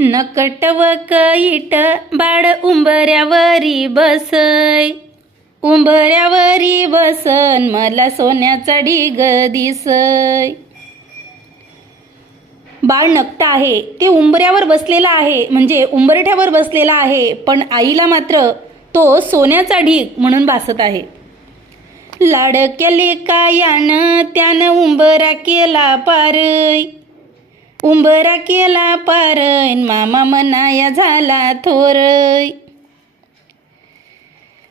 नकटव kite बाळ उंबऱ्यावरी बसय, उंबऱ्यावरी बसन मला सोन्याचा ढीग दिसय. बाळ नकट आहे, ते उंबऱ्यावर बसलेला आहे, म्हणजे उंबरठ्यावर बसलेला आहे, पण आईला मात्र तो सोन्याचा ढीग म्हणून भासत आहे. लाडक्या कायानं त्यानं उंबरा केला पारय, उंबरा केला पारय, मामा मनाया झाला थोरय.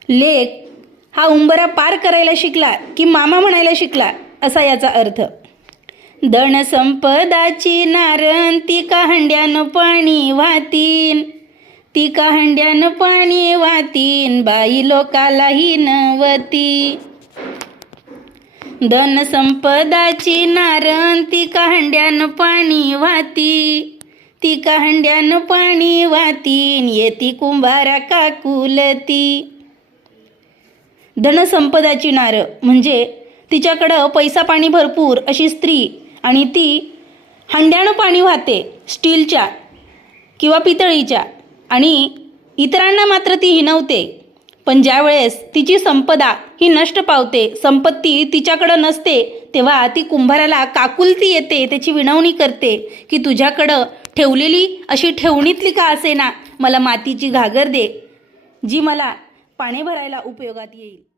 लेक हा उंबरा पार करायला शिकला की मामा म्हणायला शिकला, असा याचा अर्थ. धन संपदाची नारण ती का हंड्यानं पाणी वाहतीन, ती का हंड्यानं पाणी वाहतीन, बाई लोकालाही नवती. धन संपदाची नारण ती का हंड्यानं पाणी वाहती, ती का हंड्यानं पाणी वाहतीन, येती कुंभारा काकुलती. धनसंपदाची नारळ म्हणजे तिच्याकडं पैसा पाणी भरपूर अशी स्त्री, आणि ती हंड्यानं पाणी वाहते, स्टीलच्या किंवा पितळीच्या, आणि इतरांना मात्र ती हिणवते. पण ज्यावेळेस तिची संपदा ही नष्ट पावते, संपत्ती तिच्याकडं नसते, तेव्हा ती कुंभाराला काकुलती येते, त्याची विनवणी करते की तुझ्याकडं ठेवलेली अशी ठेवणीतली का असेना मला मातीची घागर दे, जी मला पाणी भरायला उपयोगात येईल.